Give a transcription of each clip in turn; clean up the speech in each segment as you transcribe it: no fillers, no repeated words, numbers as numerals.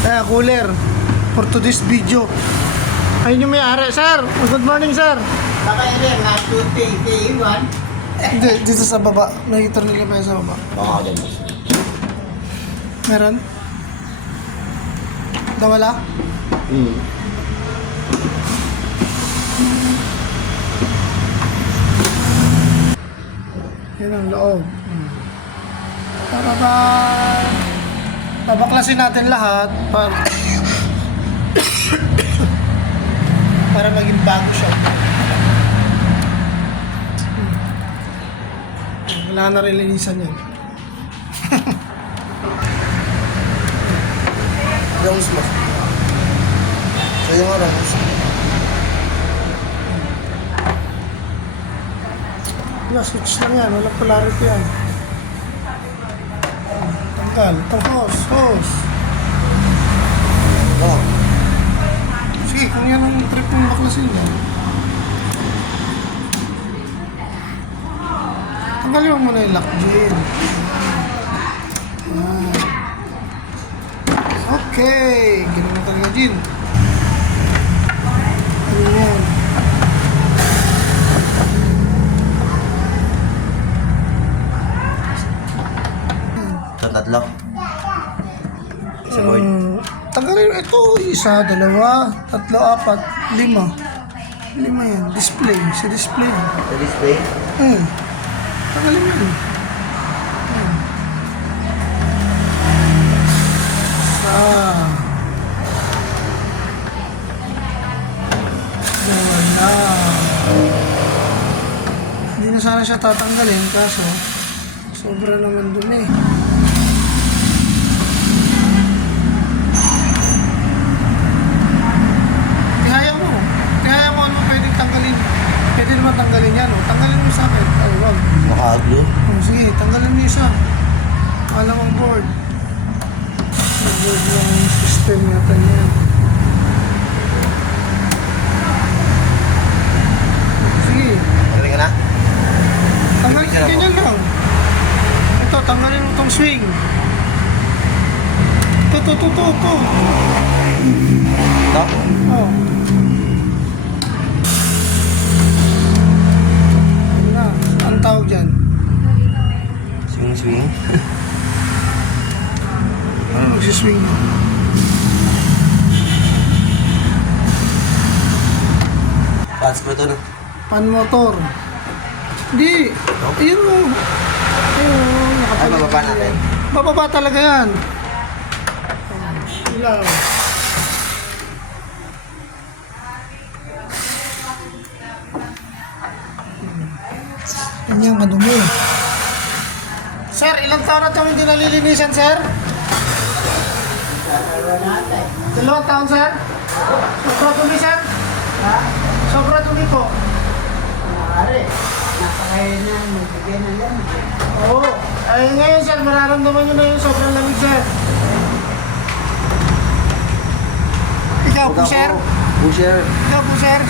Cooler for today's video. Ayun yung may-ari, sir. Good morning, sir. Baka yun nga, 2K1. Hindi, dito sa baba. May tornilyo pa yun sa baba. Baka dyan. Meron? Nawala? Yan ang loob. Para ba babaklasin natin lahat para maging bago siya. Wala na rin linisan yan. Rose mo. Sa'yo nga, Rose. Wala, switch lang yan. Walang polarity yan. Tanggal. Itong hose. Oh. Sige, kung yan ang trip mong baklasin yan. Tanggalin mo muna yung lock gel. Okay. Ganoon na talaga gin. Ayan. Tatlo. Isa boy. Tanggalin ito. Isa, dalawa, tatlo, apat, lima. Lima yan. Display. Sa display. Sa display? Tanggalin mo yun. Wala. Hindi na sana siya tatanggalin kaso sobra naman dumi. Tihaya mo ano pwedeng tanggalin. Pwede naman tanggalin yan. Oh. Tanggalin mo sa akin. Ay, wag. Naka-glue? Sige, tanggalin mo isa. Alam ang board. Ang board ng system yata niya. Sige. Magaling ka na? Tanggalin ka ganyan lang. Ito, tanggalin mo itong swing. Ito. Ito? Oh. Ano na? Ang tawag dyan? Swing. Ano magsiswing na? Pads ko ito na. Pan motor. Hindi. Ayun mo. Ayun. Ay, bababa natin. Bababa talaga yan. Ilaw. Yan yung madumi. Sir, ilang taon na ito hindi nalilinisan, sir? 2 taon, sir? Sobra dumi, sir? Ha? Sobra dumi po. Maaari. Napakain na. Magbigyan na yan. Oo. Ay, ngayon, sir, mararamdaman nyo na yung sobrang lamig, sir. Ikaw po, sir? Pusher. Ikaw po, sir?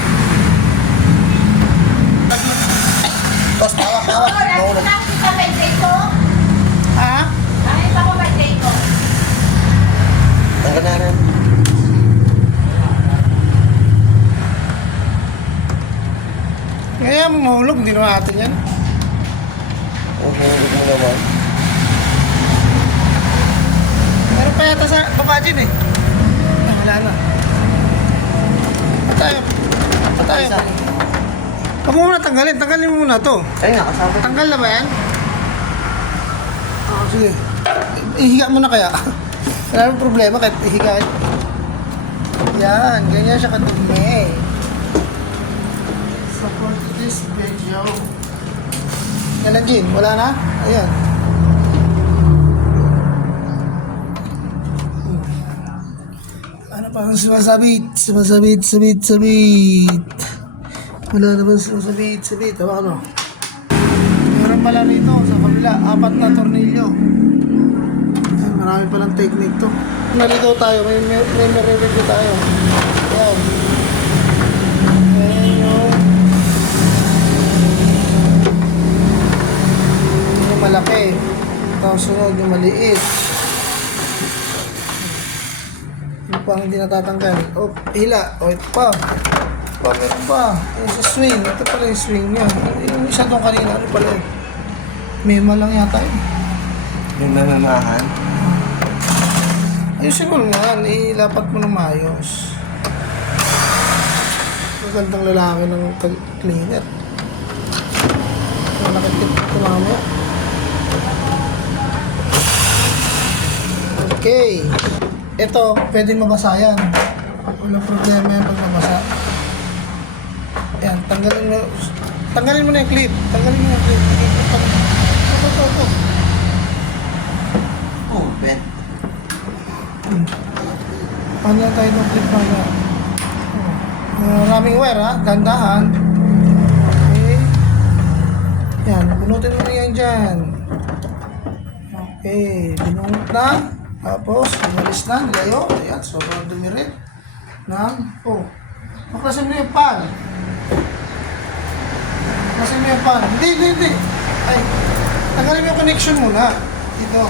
Tos, tawak. Nakita ba yung Jayco? Ha? Nakita ko ba yung Jayco? Tanggal na rin. Ngayon, mahulog. Hindi naman atin yan. Okay, ito mo naman. Meron pa yata sa baba dyan eh. Ah, wala na. Patayo. Huwag mo muna tanggalin. Tanggalin mo muna to. Ay nga, kasama. Tanggal na ba yan? Sige. Ihiga mo na kaya. Wala nang problema kahit ihiga. Yan. Ganyan siya katugme. Support this video. Yan na, Jean. Wala na? Ayan. Ano pa ang sumasabit? Sabit. Wala naman sabit. Tawa ano? Meron pala rito sa kabila. 4 na tornilyo. Ay, marami palang technique to. Nalito tayo. May review tayo. Ayan. Ayan yung malaki. Tapos sunod yung maliit. pang hindi natatanggal. O, hila. O, ito pa. Pa, meron pa. Yung sa swing. Ito pala yung swing niya. Yung isa doon kanina. Ano pala yun? Mema lang yata yun. Yung mamamahan. Ayusin mo naman. Ilapat mo ng maayos. Magandang lalaki ng cleaner. Nakakitip ito mamaya. Okay. Ito, pwede mabasa yan. Walang problema yan pag mabasa. Yan, tanggalin mo na yung clip. Tanggalin mo na yung clip. Ito. Oh, Ben. Paano na tayo ng clip mamaya? Maraming wire ha, dandahan. Okay. Yan, bunutin mo na yan dyan. Okay, binunot na. Tapos, umalis na, nilayo. Ayan, sobrang dumi rin. Baklasin mo yung pan. Baklasin mo yung pan. Hindi. Ay, tanggalin mo yung connection muna. Dito.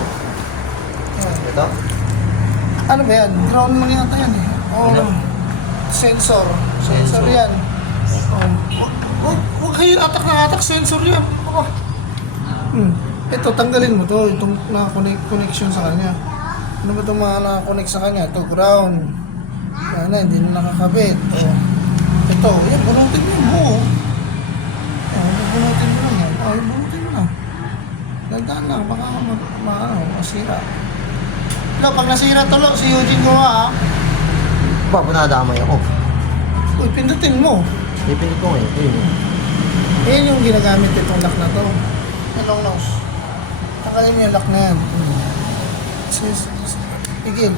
Ayan. Ito? Ano ba yan? Ground mo yata yan eh. Ano? Sensor. Sensor yan. Huwag kayo atak sensor yan. Oh. Ito, tanggalin mo to. Itong connection sa kanya. Ano ba itong mga nakakonect sa kanya? Ito, ground. Yan na, hindi na nakakabit. Oh. Ito, yan, bunutin mo yung buo. Bunutin mo na yan. Bunutin mo na. Gandaan lang, baka masira. Lo, pag nasira to, lo, si Eugene gawa ha. Ba, nadamay ako. Uy, pindutin mo. Pipili ko ngayon. Ayun. Yan yung ginagamit itong lock na to. Yung long nose. Tanggalin mo yung lock na yan. Pigil.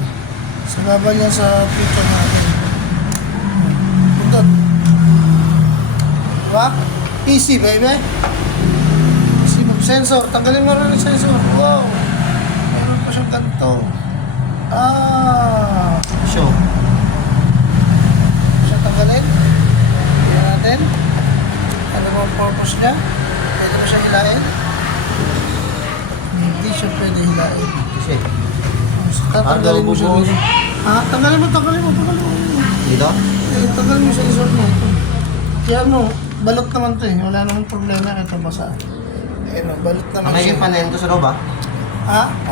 Sa baba niya sa picture natin. Pindot. Diba? Easy, baby. Easy mag sensor. Tanggalin mo rin yung sensor. Wow. Meron pa siyang ganito. Show. Siya tanggalin. Tingnan natin. Ano ba ang purpose niya? Pwede mo siya hilain? Hindi siya pwede hilain. Kasi. Tatanggalin mo siya dito. Tanggalin mo. Dito? Tanggalin mo siya isort mo. Kaya mo, balot naman to eh. Wala namang problema ito basa. Ayun o, balot naman May siya. panen to sa loob ah.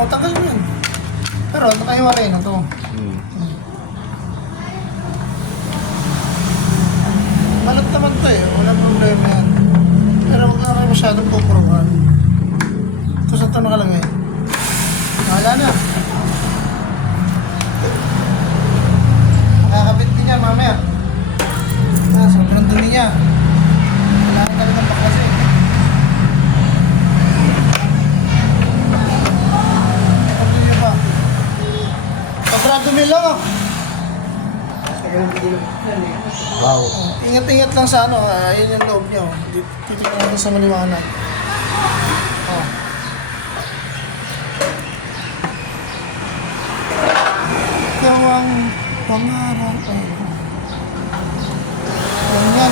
Tanggalin mo yan. Pero nakahiwalay na to. Balot naman to eh. Wala problema yan. Pero huwag na kayo masyadong pupurukan. Ito saan ito nakalagay? Wala na. Makakabit din yan mamaya. Sobrang dumi niya. Kailangan talagang baklasin. Sobrang dumi pa. Sobrang dumi lang. Wow. Ingat-ingat lang sa yun yung loob niyo. Dito ka natin sa maliwanag. Ikaw ang pangarap. Ganyan.